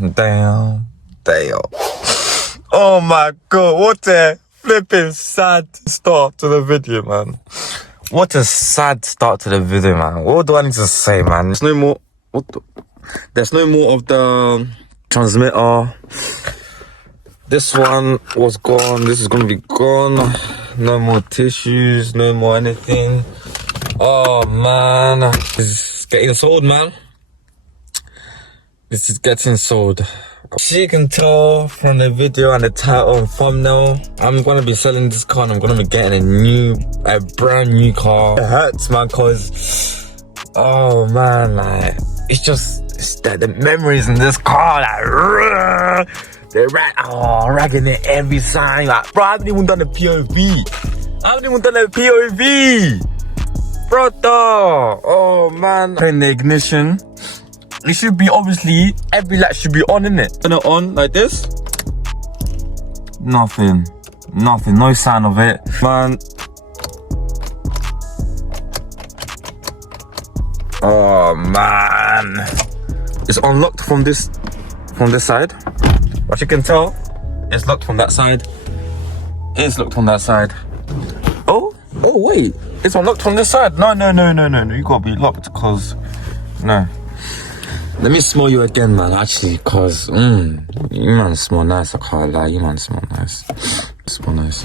Damn. Oh my god, what a flipping sad start to the video, man. What a sad start to the video, man. What do I need to say, man? There's no more. There's no more of the transmitter. This one was gone. This is gonna be gone. No more tissues. No more anything. Oh man, this is getting sold, man. This is getting sold. As you can tell from the video and the title and thumbnail, I'm gonna be selling this car and I'm gonna be getting a brand new car. It hurts, man, cause oh man, like it's the memories in this car, like they're ragging it every time. Like, bro, I haven't even done a POV. Brother, oh man. Turn the ignition. It should be, obviously, every light should be on, innit? Turn it on like this. Nothing, no sign of it. Man. Oh man. It's unlocked from this side. As you can tell, it's locked from that side. It's locked from that side. Oh wait. It's unlocked from this side. No. You gotta be locked, cause no. Let me smell you again, man, actually, cause you man smell nice, I can't lie, you man smell nice. Smell nice.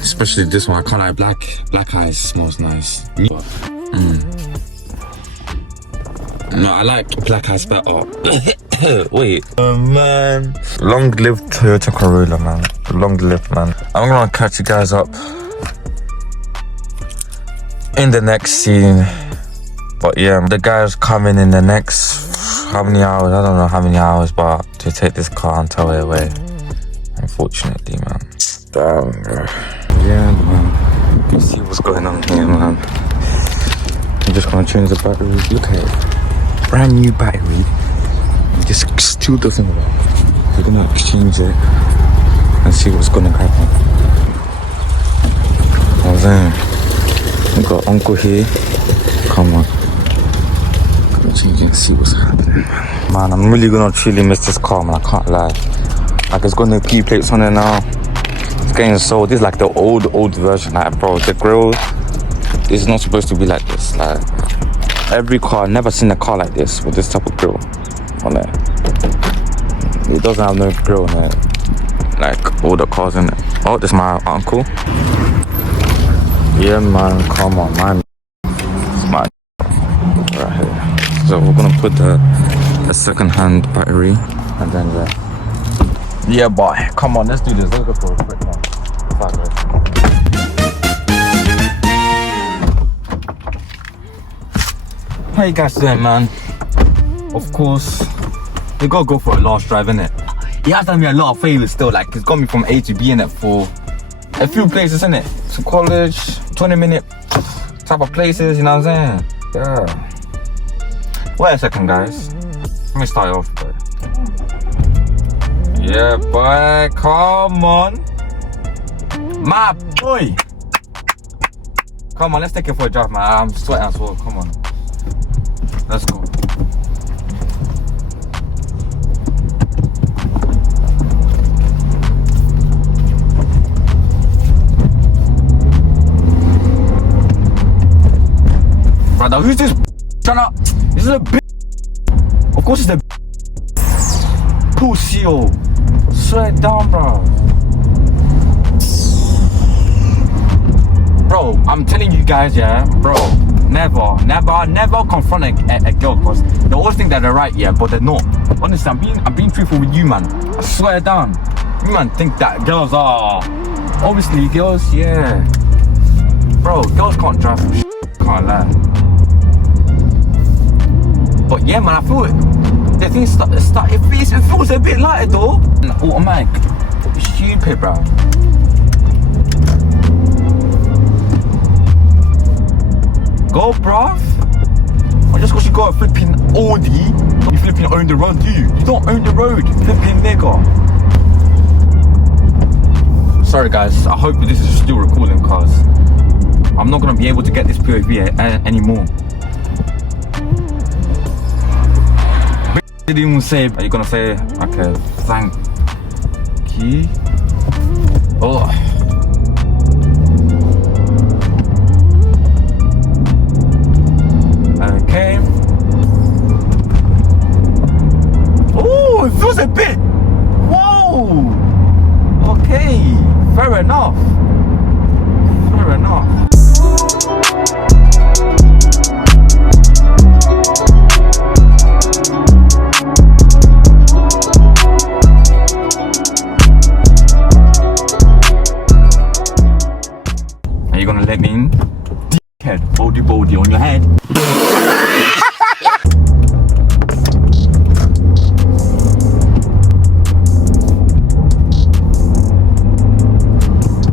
Especially this one, I can't lie, black eyes smells nice. No, I like black eyes better. Wait. Oh man. Long live Toyota Corolla, man. Long live, man. I'm gonna catch you guys up in the next scene. But yeah, the guy's coming in the next, how many hours? I don't know how many hours, but to take this car and tow it away. Unfortunately, man. Damn, bro. Yeah, man. You see what's going on here, man. I'm just gonna change the battery. Look at it. Brand new battery. It just still doesn't work. We're gonna exchange it and see what's gonna happen. I was saying, we got uncle here. Come on. So you can see what's happening, man. I'm really gonna truly miss this car, man. I can't lie. Like, it's got no key plates on it now. It's getting sold. This is like the old version. Like, bro, the grill, this is not supposed to be like this. Like, every car, I've never seen a car like this with this type of grill on it. It doesn't have no grill on it. Like, all the cars in it. Oh, this is my uncle. Yeah, man. Come on, man. It's my right here. So we're gonna put a second-hand battery and then yeah, boy, come on, let's do this. Let's go for a quick one. How you guys doing, man? Of course, we gotta go for a last drive, innit? He has done me a lot of favors still. Like, he's got me from A to B, innit, for a few places, innit? To college, 20-minute type of places, you know what I'm saying? Yeah. Wait a second, guys. Let me start off, boy. Yeah, boy. Come on. My boy. Come on, let's take it for a drive, man. I'm sweating as well. Come on. Let's go. Brother, who's this? Shut up. This is a bitch. Of course it's a pussy, yo. Swear it down, bro. Bro, I'm telling you guys, yeah, bro. Never confront a girl, because they always think that they're right, yeah, but they're not. Honestly, I'm being truthful with you, man. I swear it down. You man think that girls are obviously girls, yeah. Bro, girls can't drive some shit. Can't lie. But yeah, man, I feel it. The thing it feels a bit lighter though. Automatic. Stupid, bro. Go, bruv. Or just because you got a flipping Audi, you flipping own the road, do you? You don't own the road, flipping nigga. Sorry guys, I hope this is still recording, cause I'm not gonna be able to get this POV anymore. Didn't even say, are you gonna say, okay, thank you? Oh. Okay. Oh, it feels a bit. Whoa. Okay. Fair enough. Fair enough. Are you gonna let me in? Dickhead, baldy on your head.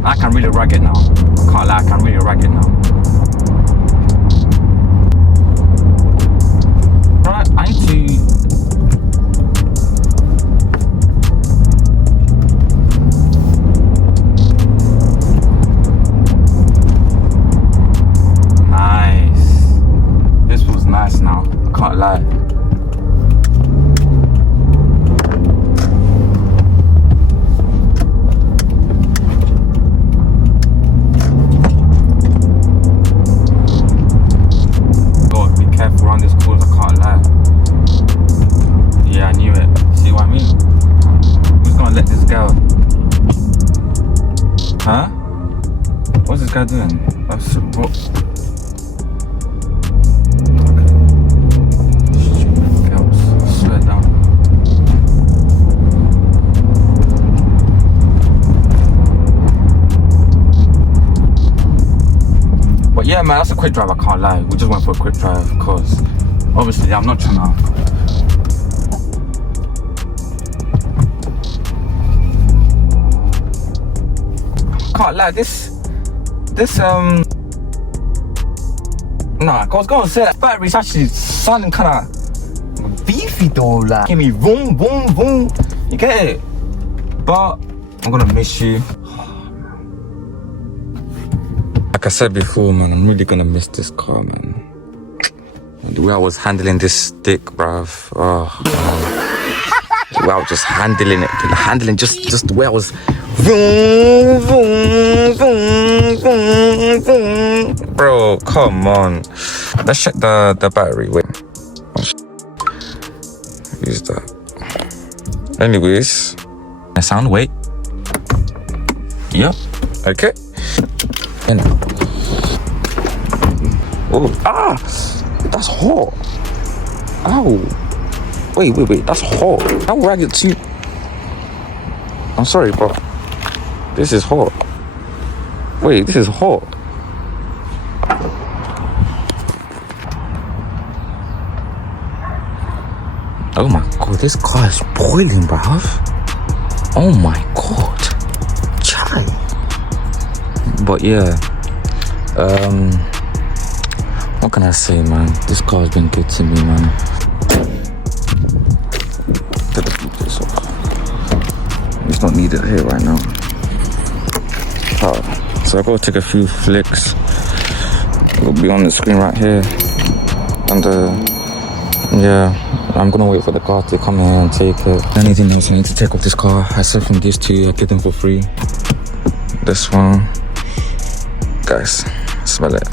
I can really rag it now. I can't lie, I can really rag it now. Right, I need to. Nice now, I can't lie. God, be careful around this corner, I can't lie. Yeah, I knew it. See what I mean? Who's gonna let this go? Huh? What's this guy doing? What? Yeah, man, that's a quick drive, I can't lie. We just went for a quick drive because obviously I'm not trying to. Can't lie, this nah, I was gonna say that battery's actually sounding kinda beefy though, like give me boom, boom, boom. You get it? But I'm gonna miss you. Like I said before, man, I'm really gonna miss this car, man. The way I was handling this stick, bruv. Oh, man. The way I was just handling it. Just the way I was. Vroom, vroom, vroom, vroom, vroom. Bro, come on. Let's check the battery. Wait. Use that. Anyways. Sound, wait. Yep. Okay. Oh, that's hot. Ow. Wait, that's hot. How ragged too. I'm sorry, bro. This is hot. Wait, this is hot. Oh my god, this car is boiling, bruv. Oh my god. Chai. But yeah, what can I say, man? This car's been good to me, man. Get the Bluetooth off. It's not needed here right now. So I gotta take a few flicks. It'll be on the screen right here. And yeah, I'm gonna wait for the car to come here and take it. Anything else I need to take off this car, aside from these two, I get them for free. This one. Guys, smell it.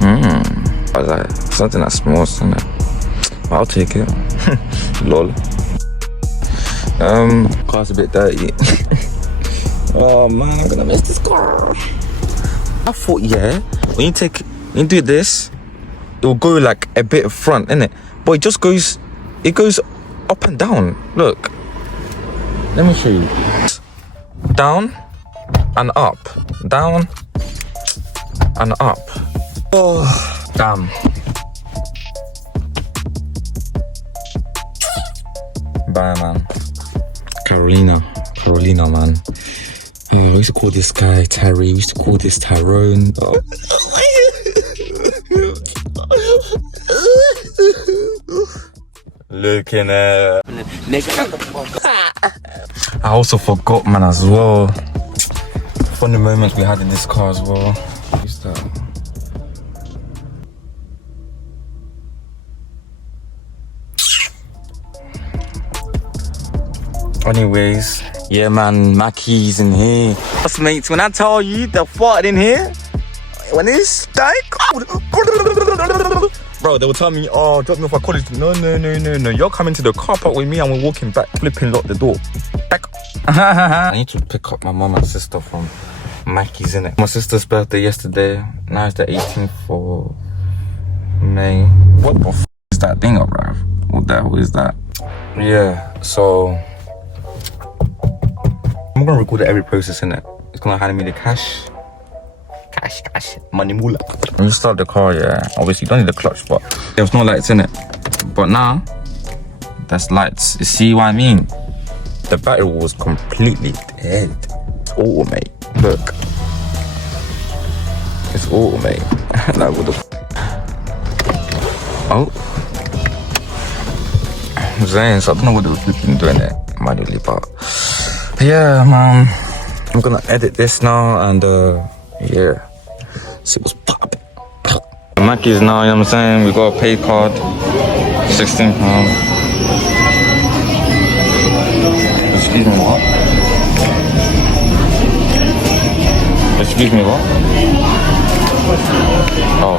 I was like, something that smells, isn't it? I'll take it. Lol. Car's a bit dirty. Oh man, I'm gonna miss this car. I thought, yeah, when you do this, it will go like a bit front, innit? But it goes up and down. Look, let me show you. Down and up, down and up. Oh, damn. Bye, man. Carolina, man. Oh, we used to call this guy Terry. We used to call this Tyrone. Oh. Looking at. I also forgot, man, as well. Funny moments we had in this car as well. Who's that? Anyways, yeah, man, Mackey's in here. Us mates, when I tell you the fart in here, when it's stank, bro, they will tell me, oh, drop me off at college. No. You're coming to the car park with me and we're walking back, flipping lock the door. Back. I need to pick up my mom and sister from Mackey's, innit? My sister's birthday yesterday. Now it's the 18th of May. What the f is that thing up, bro? What the hell is that? Yeah, so I'm gonna record every process in it. It's gonna hand me the cash, money moolah. When you start the car, yeah, obviously you don't need the clutch, but there was no lights in it. But now, that's lights. You see what I mean? The battery was completely dead. It's auto, mate. Look, it's auto, mate. Like what the oh. I'm saying, so I don't know what they've been doing it manually, but yeah, man, I'm gonna edit this now and yeah, see what's pop. Mackey's now, you know what I'm saying? We got a pay card, £16. Excuse me, what? Excuse me, what?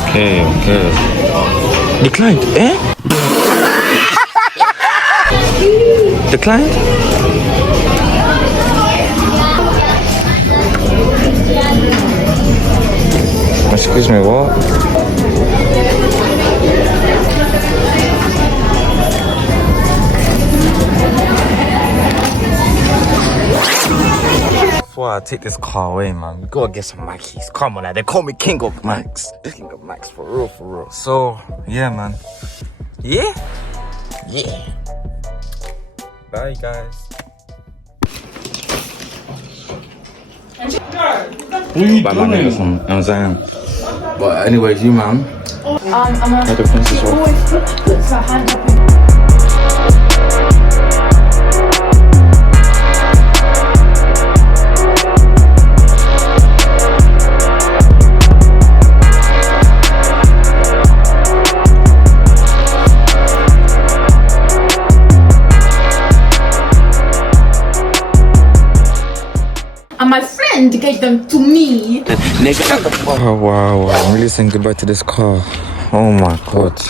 Okay. Declined, eh? Declined? Excuse me, what? Before I take this car away, man, we gotta get some Mackey's. Come on, now. They call me King of Max. King of Max, for real. So, yeah, man. Yeah. Bye, guys. Bye, my niggas, you know what I'm saying? But anyways, you, man. I'm a... How the princess work? Always put her hand up. And my friend gave them to me. Oh, wow. I'm really saying goodbye to this car. Oh my god.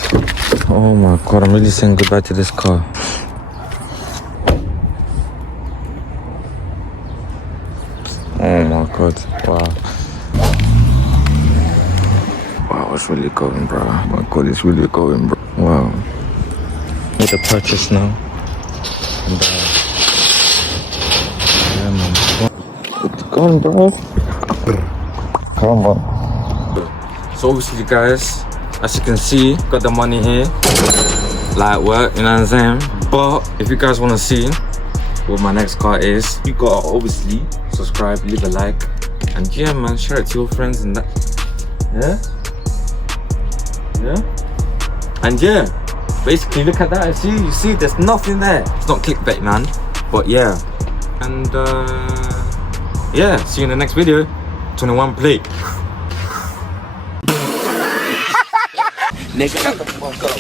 I'm really saying goodbye to this car. Oh my god. Wow, it's really going, bro. My god, it's really going, bro. Wow. Made a purchase now. And yeah, man. It's gone, bro. Come on. So obviously, guys, as you can see, got the money here. Light work, you know what I'm saying? But if you guys want to see what my next car is, you gotta obviously subscribe, leave a like, and yeah, man, share it to your friends and that. Yeah. And yeah, basically, look at that. You see, there's nothing there. It's not clickbait, man. But yeah, and yeah, see you in the next video. 21 plate. Nigga, shut the fuck up.